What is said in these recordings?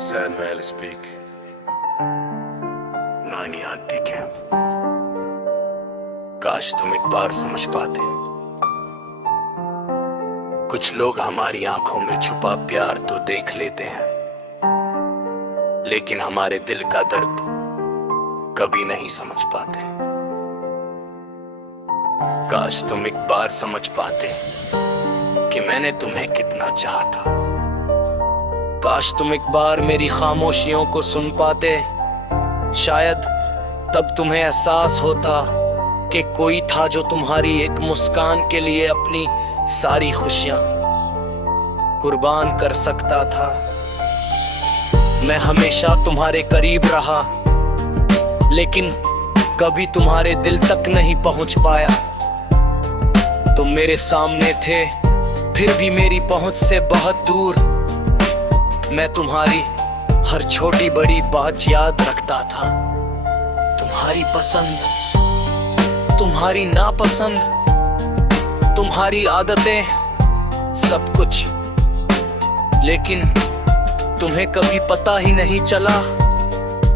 Sad man speak. नानी आती क्या? काश तुम एक बार समझ पाते। कुछ लोग हमारी आंखों में छुपा प्यार तो देख लेते हैं, लेकिन हमारे दिल का दर्द कभी नहीं समझ पाते। काश तुम एक बार समझ पाते कि मैंने तुम्हें कितना चाहा था। काश तुम एक बार मेरी खामोशियों को सुन पाते, शायद तब तुम्हें एहसास होता कि कोई था जो तुम्हारी एक मुस्कान के लिए अपनी सारी खुशियां कुर्बान कर सकता था। मैं हमेशा तुम्हारे करीब रहा, लेकिन कभी तुम्हारे दिल तक नहीं पहुंच पाया। तुम मेरे सामने थे, फिर भी मेरी पहुंच से बहुत दूर। मैं तुम्हारी हर छोटी बड़ी बात याद रखता था, तुम्हारी पसंद, तुम्हारी नापसंद, तुम्हारी आदतें, सब कुछ। लेकिन तुम्हें कभी पता ही नहीं चला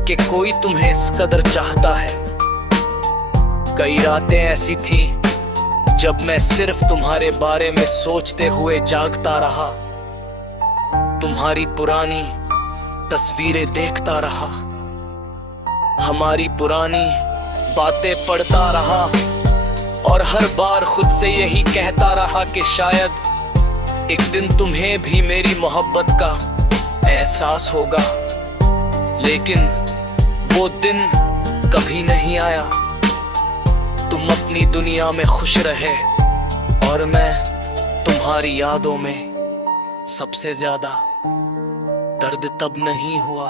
कि कोई तुम्हें इस कदर चाहता है। कई रातें ऐसी थी जब मैं सिर्फ तुम्हारे बारे में सोचते हुए जागता रहा, तुम्हारी पुरानी तस्वीरें देखता रहा, हमारी पुरानी बातें पढ़ता रहा, और हर बार खुद से यही कहता रहा कि शायद एक दिन तुम्हें भी मेरी मोहब्बत का एहसास होगा। लेकिन वो दिन कभी नहीं आया। तुम अपनी दुनिया में खुश रहे और मैं तुम्हारी यादों में। सबसे ज्यादा दर्द तब नहीं हुआ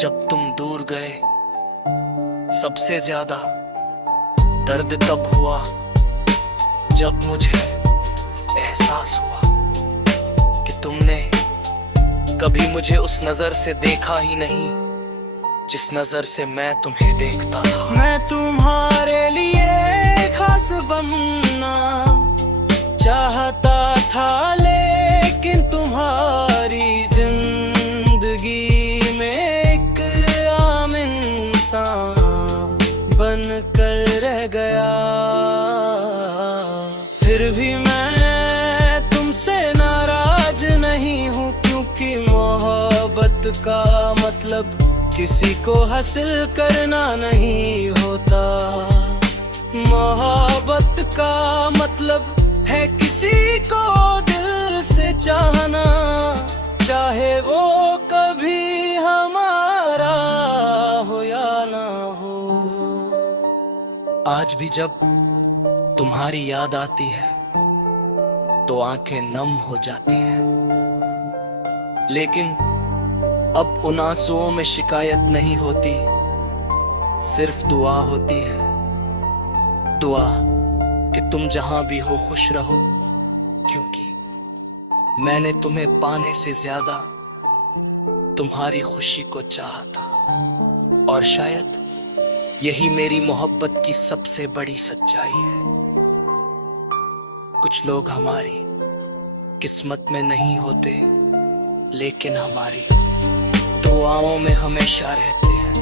जब तुम दूर गए, सबसे ज्यादा दर्द तब हुआ जब मुझे एहसास हुआ कि तुमने कभी मुझे उस नजर से देखा ही नहीं जिस नजर से मैं तुम्हें देखता था। मैं तुम्हारे लिए खास बनना चाहता था, लेकिन तुम्हारी जिंदगी में एक आम इंसान बन कर रह गया। फिर भी मैं तुमसे नाराज नहीं हूँ, क्योंकि मोहब्बत का मतलब किसी को हासिल करना नहीं होता। मोहब्बत का मतलब है किसी को दिल से चाहना, चाहे वो कभी हमारा हो या ना हो। आज भी जब तुम्हारी याद आती है तो आंखें नम हो जाती हैं, लेकिन अब उन आंसुओं में शिकायत नहीं होती, सिर्फ दुआ होती है। दुआ कि तुम जहां भी हो खुश रहो, क्योंकि मैंने तुम्हें पाने से ज्यादा तुम्हारी खुशी को चाहा था। और शायद यही मेरी मोहब्बत की सबसे बड़ी सच्चाई है। कुछ लोग हमारी किस्मत में नहीं होते, लेकिन हमारी दुआओं में हमेशा रहते हैं।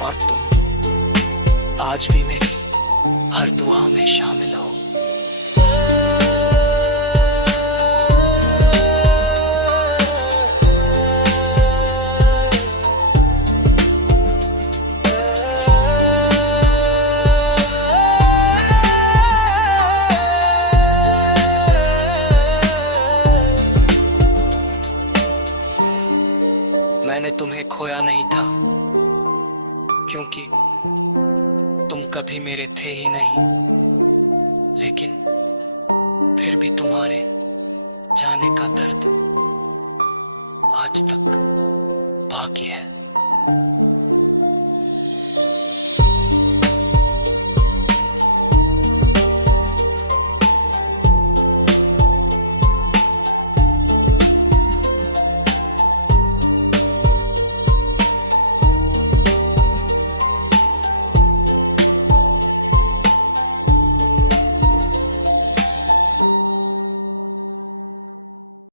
और तुम आज भी मेरी हर दुआ में शामिल हो। मैंने तुम्हें खोया नहीं था, क्योंकि तुम कभी मेरे थे ही नहीं, लेकिन फिर भी तुम्हारे जाने का दर्द आज तक बाकी है।